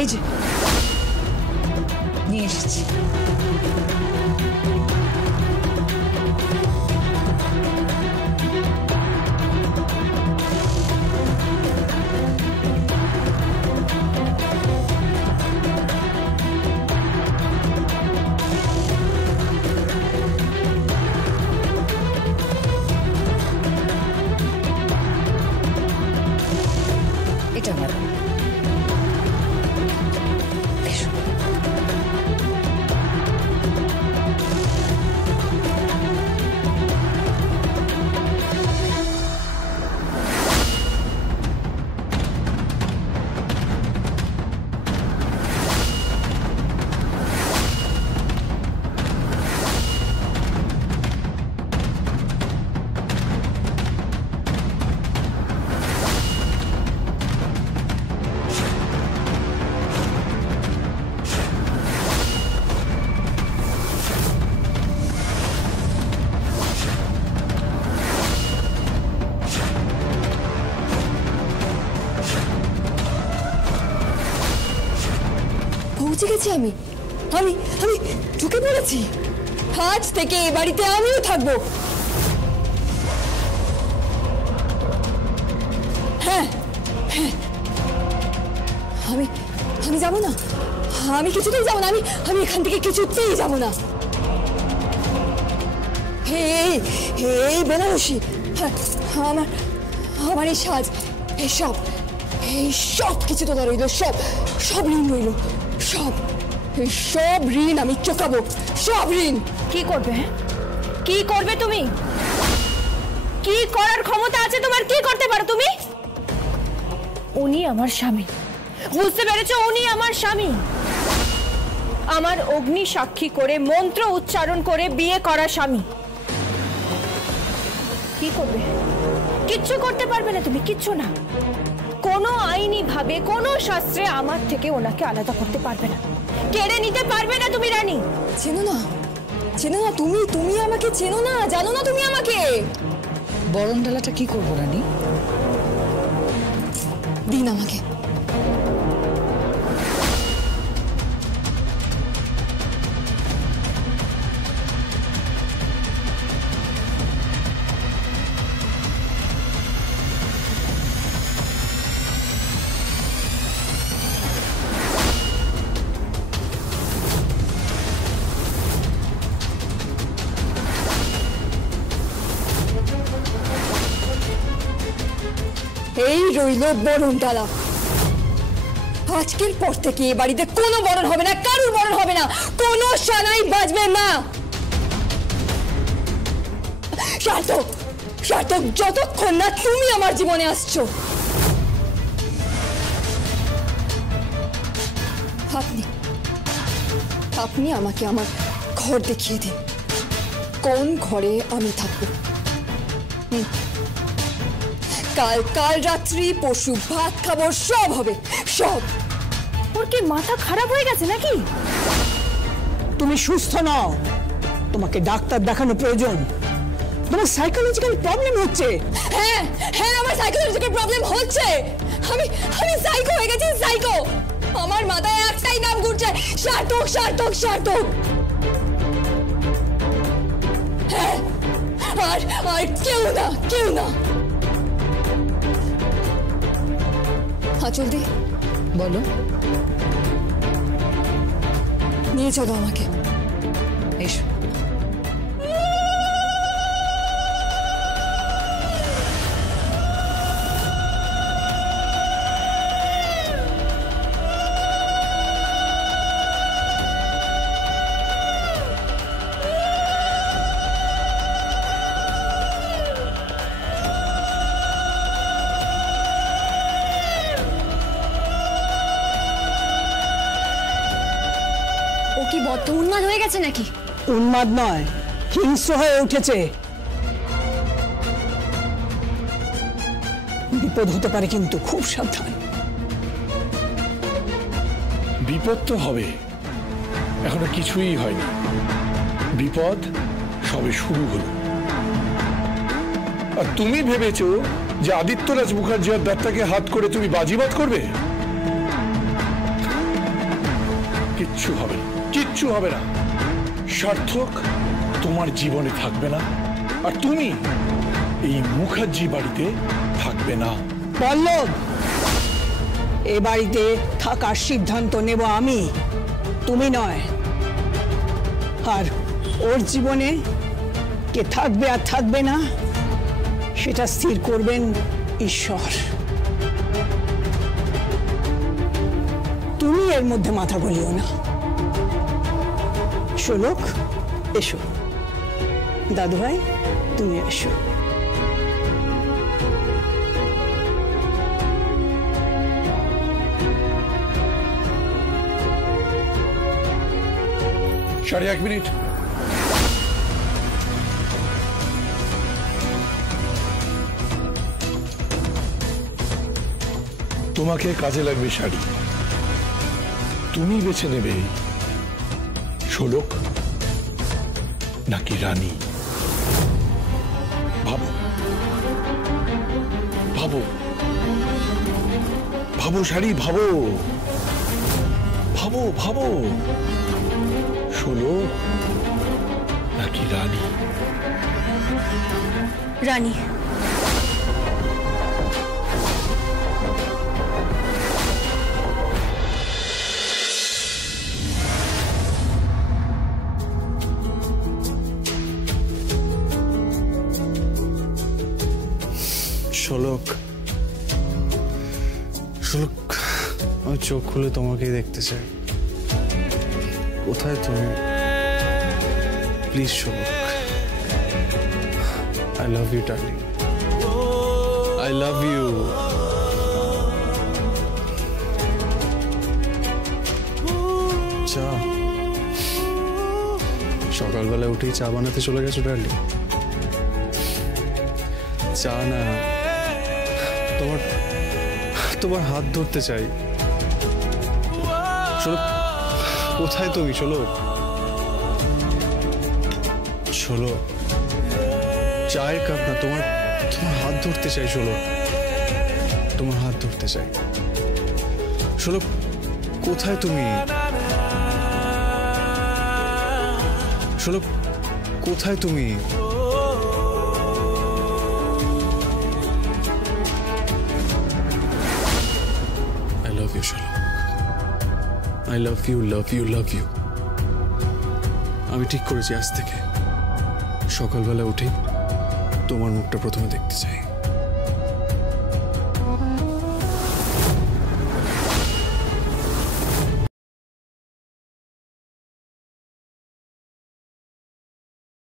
এই যে নিয়ে এসেছি। এটা আমার পৌঁছে গেছি। আমি আমি আমি ঢুকে পড়েছি। আজ থেকে এই বাড়িতে আমিও থাকবো। হ্যাঁ হ্যাঁ, আমি আমি যাবো না। আমি কিছুতেই যাবো না। আমি আমি এখান থেকে কিছুতেই যাবো না। হে হে বেনারসি, আমার আমার এই সাজ, এই সব কিছু তো রইল, সব সব ঋণ রইল, সব এই সব ঋণ আমি চোকাবো, সব ঋণ। কি করবে? কি করবে তুমি? কি করার ক্ষমতা আছে তোমার? কি করতে পারো তুমি? উনি আমার স্বামী, বুঝতে পেরেছো? উনি আমার স্বামী, আমার অগ্নি সাক্ষী করে মন্ত্র উচ্চারণ করে বিয়ে করা স্বামী। কি করবে? কিচ্ছু করতে পারবে না তুমি, কিচ্ছু না। কোনো আইনি ভাবে, কোনো শাস্ত্রে আমার থেকে ওনাকে আলাদা করতে পারবে না, কেড়ে নিতে পারবে না তুমি রানী। চেনো না, চেনো না তুমি, তুমি আমাকে চেনো না, জানো না তুমি আমাকে। বরণ ডালাটা কি করবো রানী? দিন আমাকে। এই রইল বরণ ডালা। আজকের পর থেকে এ বাড়িতে কোনো বরণ হবে না, কারুর বরণ হবে না, কোনো সানাই বাজবে না। সার্থক, সার্থক, যতক্ষণ না তুমি আমার জীবনে আসছো। আপনি আপনি আমাকে আমার ঘর দেখিয়ে দিন, কোন ঘরে আমি থাকবো। কাল কাল রাত্রি পশু ভাত খাবো, সব হবে, সব। ওর কি মাথা খারাপ হয়ে গেছে নাকি? তুমি সুস্থ নও, তোমাকে ডাক্তার দেখানো প্রয়োজন। তোমার সাইকোলজিক্যাল প্রবলেম হচ্ছে। হ্যাঁ হ্যাঁ, আমার সাইকোলজিক্যাল প্রবলেম হচ্ছে। আমি আমি সাইকো হয়ে গেছি, সাইকো। আমার মাথায় একটাই নাম ঘুরছে, সার্থক, সার্থক, সার্থক। হ্যাঁ, আর আর কেউ না, কেউ না। আঁচল দি, বলো। নিয়ে চলো আমাকে। এসো। ও কি বদ্ধ উন্মাদ হয়ে গেছে নাকি? উন্মাদ নয়, হিংস্র হয়ে উঠেছে। বিপদ হতে পারে, কিন্তু খুব সাবধান। বিপদ তো হবে, এখনো কিছুই হয়নি। বিপদ সবে শুরু হলো। আর তুমি ভেবেছো যে আদিত্যরাজ মুখার্জি আর দত্তাকে হাত করে তুমি বাজিবাদ করবে? কিচ্ছু হবে না, কিচ্ছু হবে না। সার্থক তোমার জীবনে থাকবে না, আর তুমি এই মুখার্জি বাড়িতে থাকবে না। পল্লব, এ বাড়িতে থাকার সিদ্ধান্ত নেব আমি, তুমি নয়। আর ওর জীবনে কে থাকবে আর থাকবে না সেটা স্থির করবেন ঈশ্বর। তুমি এর মধ্যে মাথা গলিও না। শোলক, এসো। দাদু ভাই, তুমি এসো। সাড়ে 1 মিনিট। তোমাকে কাজে লাগবে শাড়ি, তুমি বেছে নেবে শোলক নাকি রানী। ভাবো ভাবো ভাবো শাড়ি, ভাবো ভাবো ভাবো, শোলক নাকি রানী। রানী। শোলক, শোলক, আমি চোখ খুলে তোমাকেই দেখতে চাই। কোথায় তুমি? প্লিজ শোলক, I love you darling, I love you. চা? সকালবেলা উঠেই চা বানাতে চলে গেছো ডার্লিং? চা না, তোমার হাত ধরতে চাই। শোলক, কোথায় তুমি? শোলক, শোলক, চায়ের কাপ না, তোমার হাত ধরতে চাই। শোলক, তোমার হাত ধরতে চাই। শোলক, কোথায় তুমি? শোলক, কোথায় তুমি? I love you, love you, love you. আমি ঠিক করেছি আজ থেকে সকালবেলা উঠে তোমার মুখটা প্রথমে দেখতে চাই।